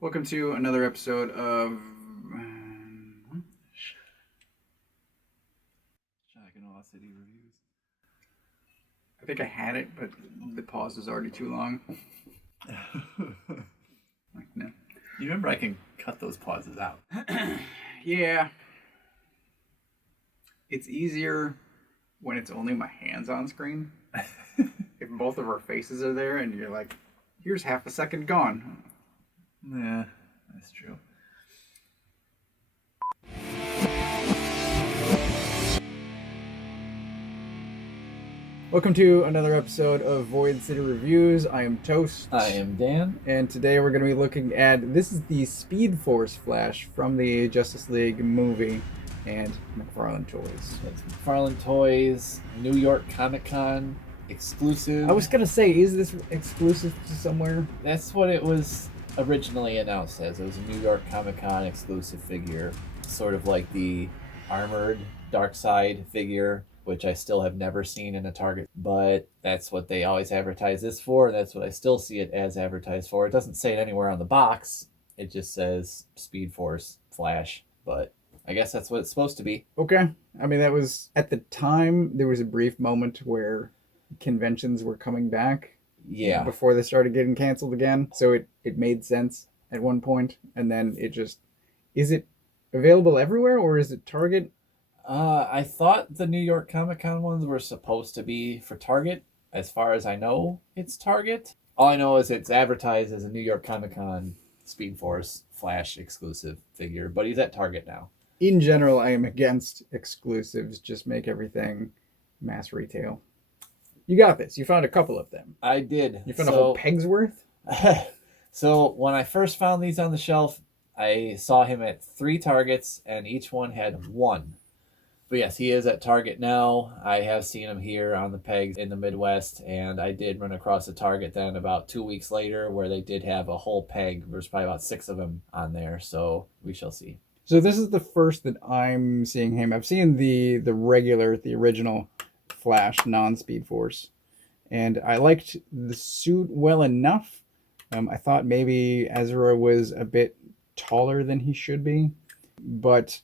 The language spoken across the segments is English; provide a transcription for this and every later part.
Welcome to another episode of Shaginaw City Reviews. I think I had it, but the pause was already too long. No. You remember I can cut those pauses out. Yeah. It's easier when it's only my hands on screen. If both of our faces are there and you're like, here's half a second gone. Yeah, that's true. Welcome to another episode of Void City Reviews. I am Toast. I am Dan. And today we're going to be looking at, this is the Speedforce Flash from the Justice League movie and McFarlane Toys. It's McFarlane Toys, New York Comic-Con exclusive. I was going to say, is this exclusive to somewhere? That's what it was originally announced as. It was a New York Comic-Con exclusive figure, sort of like the Armored Darkseid figure, which I still have never seen in a Target, but that's what they always advertise this for, and that's what I still see it as advertised for. It doesn't say it anywhere on the box. It just says Speedforce Flash, but I guess that's what it's supposed to be. Okay. I mean, that was, at the time, there was a brief moment where conventions were coming back. Yeah. Before they started getting canceled again. So it made sense at one point, and then it just... Is it available everywhere, or is it Target? I thought the New York Comic-Con ones were supposed to be for Target. As far as I know, it's Target. All I know is it's advertised as a New York Comic-Con Speedforce Flash exclusive figure, but he's at Target now. In general, I am against exclusives. Just make everything mass retail. You got this. You found a couple of them. I did. You found a whole peg's worth? So when I first found these on the shelf, I saw him at 3 Targets, and each one had 1. But yes, he is at Target now. I have seen him here on the pegs in the Midwest, and I did run across a Target then about 2 weeks later where they did have a whole peg. There's probably about 6 of them on there, so we shall see. So this is the first that I'm seeing him. I've seen the original Flash non-Speed Force, and I liked the suit well enough. I thought maybe Ezra was a bit taller than he should be, but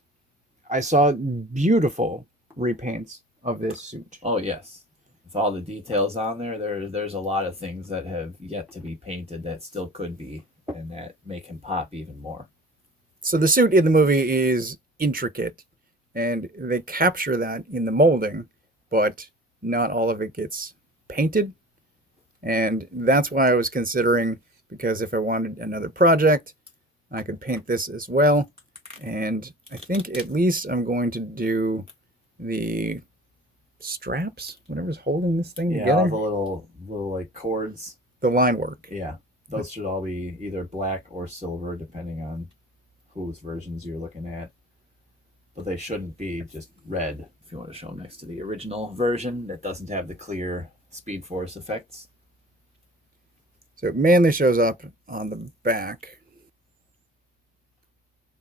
I saw beautiful repaints of this suit. Oh, yes. With all the details on there's a lot of things that have yet to be painted that still could be, and that make him pop even more. So the suit in the movie is intricate, and they capture that in the molding, but not all of it gets painted. And that's why I was considering, because if I wanted another project, I could paint this as well. And I think at least I'm going to do the straps, whatever's holding this thing together. Yeah, the little like cords. The line work. Yeah, those should all be either black or silver, depending on whose versions you're looking at. But they shouldn't be just red. If you want to show them next to the original version that doesn't have the clear Speed Force effects. So it mainly shows up on the back.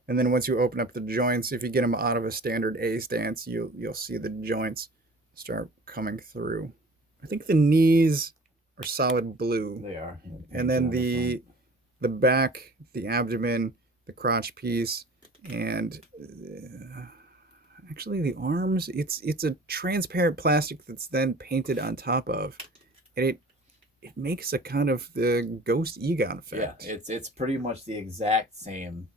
And then once you open up the joints, if you get them out of a standard A stance, you'll see the joints start coming through. I think the knees are solid blue. They are. And then the back, the abdomen, the crotch piece, and actually the arms, it's a transparent plastic that's then painted on top of. And it makes a kind of the Ghost Egon effect. Yeah, it's pretty much the exact same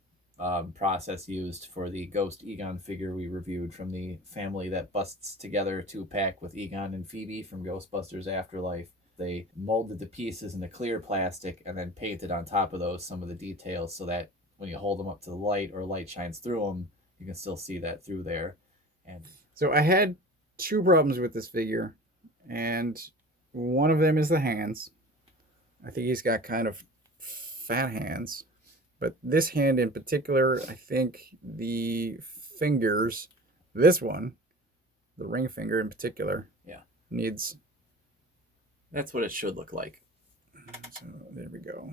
process used for the Ghost Egon figure we reviewed from the family that busts together 2-pack with Egon and Phoebe from Ghostbusters Afterlife. They molded the pieces in a clear plastic and then painted on top of those some of the details so that when you hold them up to the light or light shines through them, you can still see that through there. And so I had 2 problems with this figure, and one of them is the hands. I think he's got kind of fat hands. But this hand in particular, I think the fingers, this one, the ring finger in particular, needs... That's what it should look like. So there we go.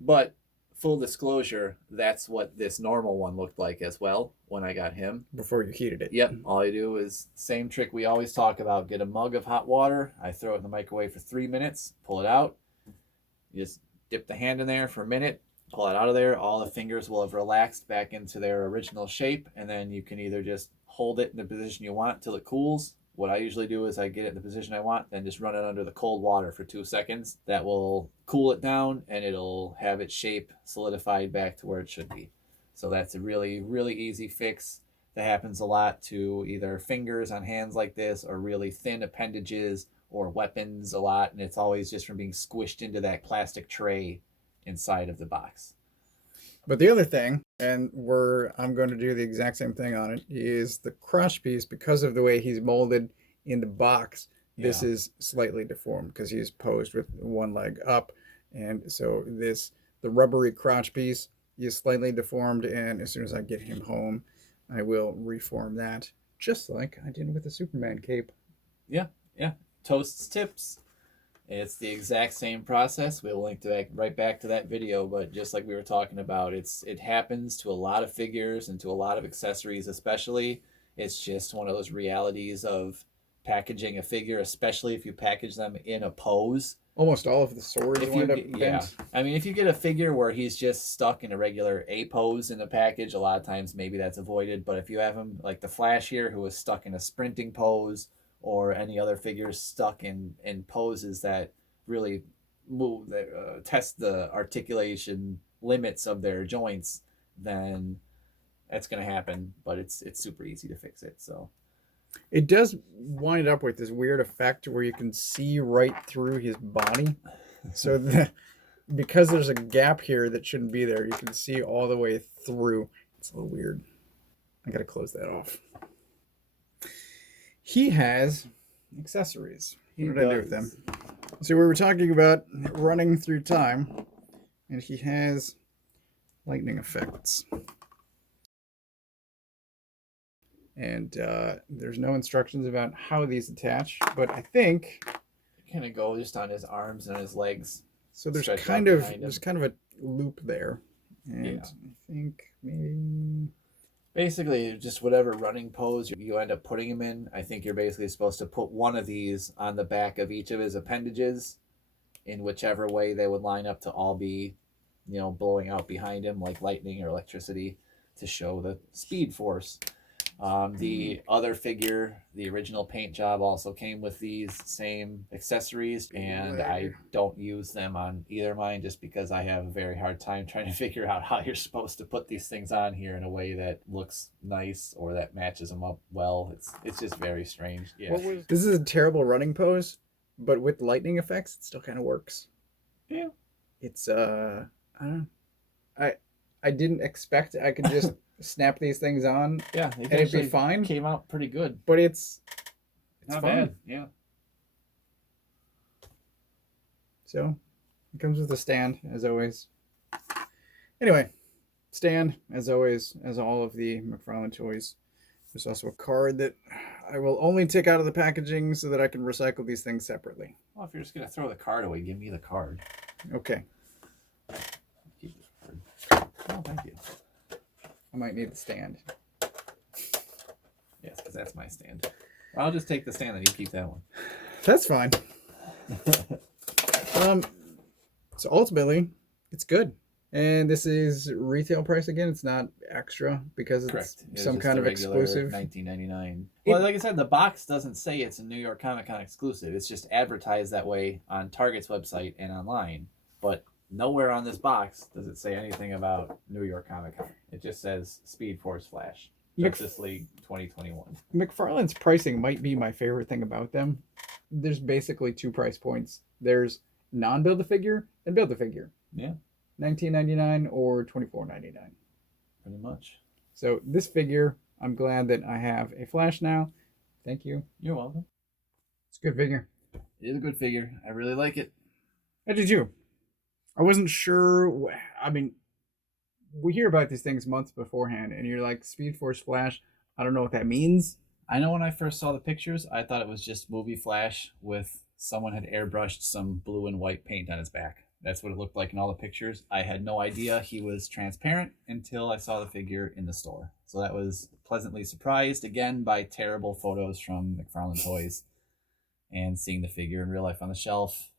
But full disclosure, that's what this normal one looked like as well when I got him. Before you heated it. Yep. All you do is same trick we always talk about. Get a mug of hot water. I throw it in the microwave for 3 minutes. Pull it out. You just dip the hand in there for a minute. pull it out of there, all the fingers will have relaxed back into their original shape, and then you can either just hold it in the position you want till it cools. What I usually do is I get it in the position I want, then just run it under the cold water for 2 seconds. That will cool it down, and it'll have its shape solidified back to where it should be. So that's a really, really easy fix that happens a lot to either fingers on hands like this or really thin appendages or weapons a lot, and it's always just from being squished into that plastic tray inside of the box. But the other thing, and where I'm going to do the exact same thing on it, is the crotch piece. Because of the way he's molded in the box, this is slightly deformed because he's posed with one leg up, and so the rubbery crotch piece is slightly deformed. And as soon as I get him home, I will reform that, just like I did with the Superman cape. Yeah. Toast's tips. It's the exact same process. We'll link to right back to that video, but just like we were talking about, it happens to a lot of figures and to a lot of accessories especially. It's just one of those realities of packaging a figure, especially if you package them in a pose. Almost all of the swords wind up bent. I mean, if you get a figure where he's just stuck in a regular A pose in the package, a lot of times maybe that's avoided. But if you have him like the Flash here, who was stuck in a sprinting pose, or any other figures stuck in poses that really move, test the articulation limits of their joints, then that's going to happen. But it's super easy to fix it. So it does wind up with this weird effect where you can see right through his body. So because there's a gap here that shouldn't be there, you can see all the way through. It's a little weird. I got to close that off. He has accessories. What did I do with them? So we were talking about running through time, and he has lightning effects. And there's no instructions about how these attach, but I think kind of go just on his arms and his legs. So there's kind of a loop there, and I think maybe. Basically, just whatever running pose you end up putting him in, I think you're basically supposed to put one of these on the back of each of his appendages in whichever way they would line up to all be, blowing out behind him like lightning or electricity to show the speed force. The other figure, the original paint job, also came with these same accessories, and I don't use them on either of mine just because I have a very hard time trying to figure out how you're supposed to put these things on here in a way that looks nice or that matches them up well. It's just very strange. Yeah. This is a terrible running pose, but with lightning effects, it still kind of works. Yeah. It's I don't know. I didn't expect I could just snap these things on. Yeah, and it'd be fine. Came out pretty good, but it's not fun. Bad. Yeah. So it comes with a stand, as always. Anyway, stand, as always, as all of the McFarlane toys. There's also a card that I will only take out of the packaging so that I can recycle these things separately. Well, if you're just gonna throw the card away, give me the card. Okay. Keep this card. Oh, thank you. I might need the stand. Yes, because that's my stand. I'll just take the stand and you keep that one. That's fine. So ultimately, it's good. And this is retail price again. It's not extra because it's some kind of exclusive. $19.99. Well, like I said, the box doesn't say it's a New York Comic Con exclusive. It's just advertised that way on Target's website and online. But nowhere on this box does it say anything about New York Comic Con. It just says Speedforce Flash, Justice League 2021. McFarlane's pricing might be my favorite thing about them. There's basically two price points. There's non-Build-A-Figure and Build-A-Figure. Yeah. $19.99 or $24.99. Pretty much. So this figure, I'm glad that I have a Flash now. Thank you. You're welcome. It's a good figure. It is a good figure. I really like it. How did you? I wasn't sure. I mean, we hear about these things months beforehand, and you're like, Speedforce Flash, I don't know what that means. I know when I first saw the pictures, I thought it was just movie Flash with someone had airbrushed some blue and white paint on his back. That's what it looked like in all the pictures. I had no idea he was transparent until I saw the figure in the store. So that was pleasantly surprised, again, by terrible photos from McFarlane Toys and seeing the figure in real life on the shelf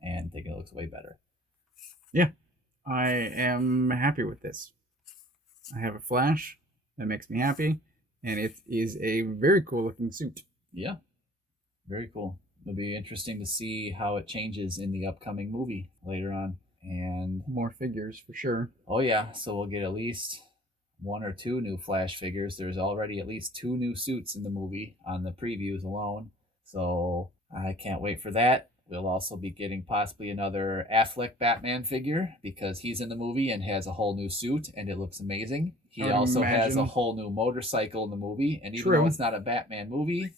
and thinking it looks way better. Yeah. I am happy with this. I have a Flash that makes me happy, and it is a very cool looking suit. Yeah, very cool. It'll be interesting to see how it changes in the upcoming movie later on. And more figures for sure. Oh yeah, so we'll get at least 1 or 2 new Flash figures. There's already at least 2 new suits in the movie on the previews alone. So I can't wait for that. We'll also be getting possibly another Affleck Batman figure because he's in the movie and has a whole new suit and it looks amazing. He also has a whole new motorcycle in the movie. And even though it's not a Batman movie,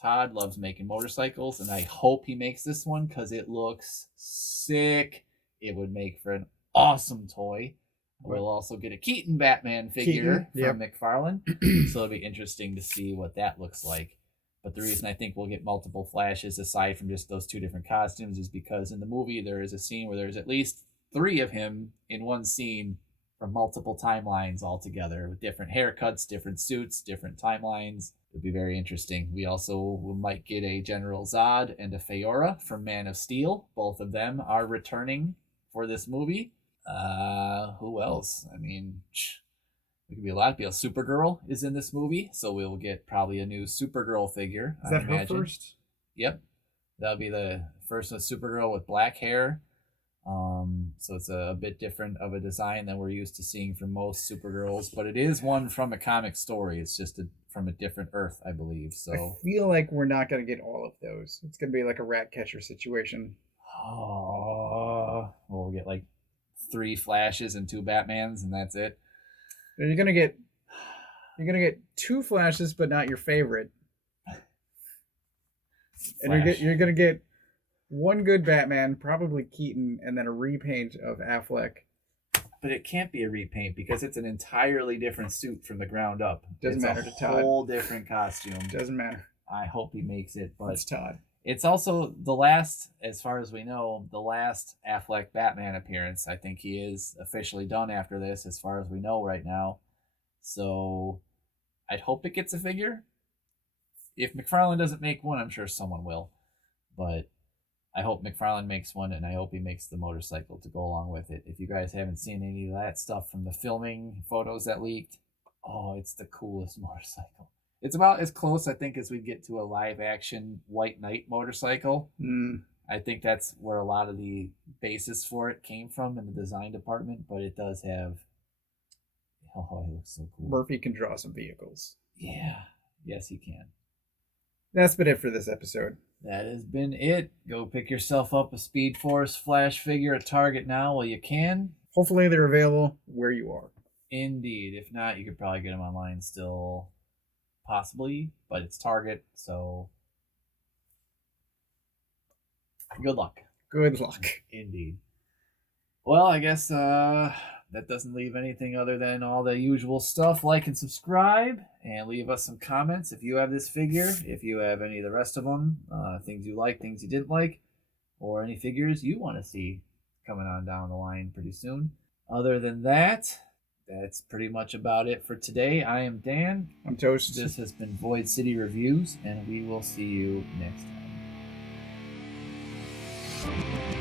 Todd loves making motorcycles, and I hope he makes this one because it looks sick. It would make for an awesome toy. We'll also get a Keaton Batman figure from McFarlane. So it'll be interesting to see what that looks like. But the reason I think we'll get multiple Flashes aside from just those 2 different costumes is because in the movie there is a scene where there's at least 3 of him in one scene from multiple timelines all together with different haircuts, different suits, different timelines. It'd be very interesting. We also might get a General Zod and a Feora from Man of Steel. Both of them are returning for this movie. Who else? I mean, it could be a lot of people. Supergirl is in this movie, so we'll get probably a new Supergirl figure. Is that her first? Yep. That'll be the first Supergirl with black hair. So it's a bit different of a design than we're used to seeing from most Supergirls, but it is one from a comic story. It's just from a different Earth, I believe. So I feel like we're not going to get all of those. It's going to be like a rat catcher situation. Oh, we'll get like 3 Flashes and 2 Batmans, and that's it. You're gonna get 2 Flashes, but not your favorite. And you're gonna get 1 good Batman, probably Keaton, and then a repaint of Affleck. But it can't be a repaint because it's an entirely different suit from the ground up. Doesn't matter to Todd. A whole different costume. Doesn't matter. I hope he makes it, but it's Todd. It's also the last, as far as we know, the last Affleck Batman appearance. I think he is officially done after this, as far as we know right now. So I'd hope it gets a figure. If McFarlane doesn't make one, I'm sure someone will. But I hope McFarlane makes one, and I hope he makes the motorcycle to go along with it. If you guys haven't seen any of that stuff from the filming photos that leaked, oh, it's the coolest motorcycle. It's about as close, I think, as we get to a live-action White Knight motorcycle. I think that's where a lot of the basis for it came from in the design department, but it does have... Oh, it looks so cool. Murphy can draw some vehicles. Yeah. Yes, he can. That's been it for this episode. That has been it. Go pick yourself up a Speedforce Flash figure at Target now while you can. Hopefully they're available where you are. Indeed. If not, you could probably get them online still... Possibly, but it's Target, so good luck. Good luck. Indeed. Well, I guess that doesn't leave anything other than all the usual stuff. Like and subscribe, and leave us some comments if you have this figure, if you have any of the rest of them, things you like, things you didn't like, or any figures you want to see coming on down the line pretty soon. Other than that... That's pretty much about it for today. I am Dan. I'm Toast. This has been Void City Reviews, and we will see you next time.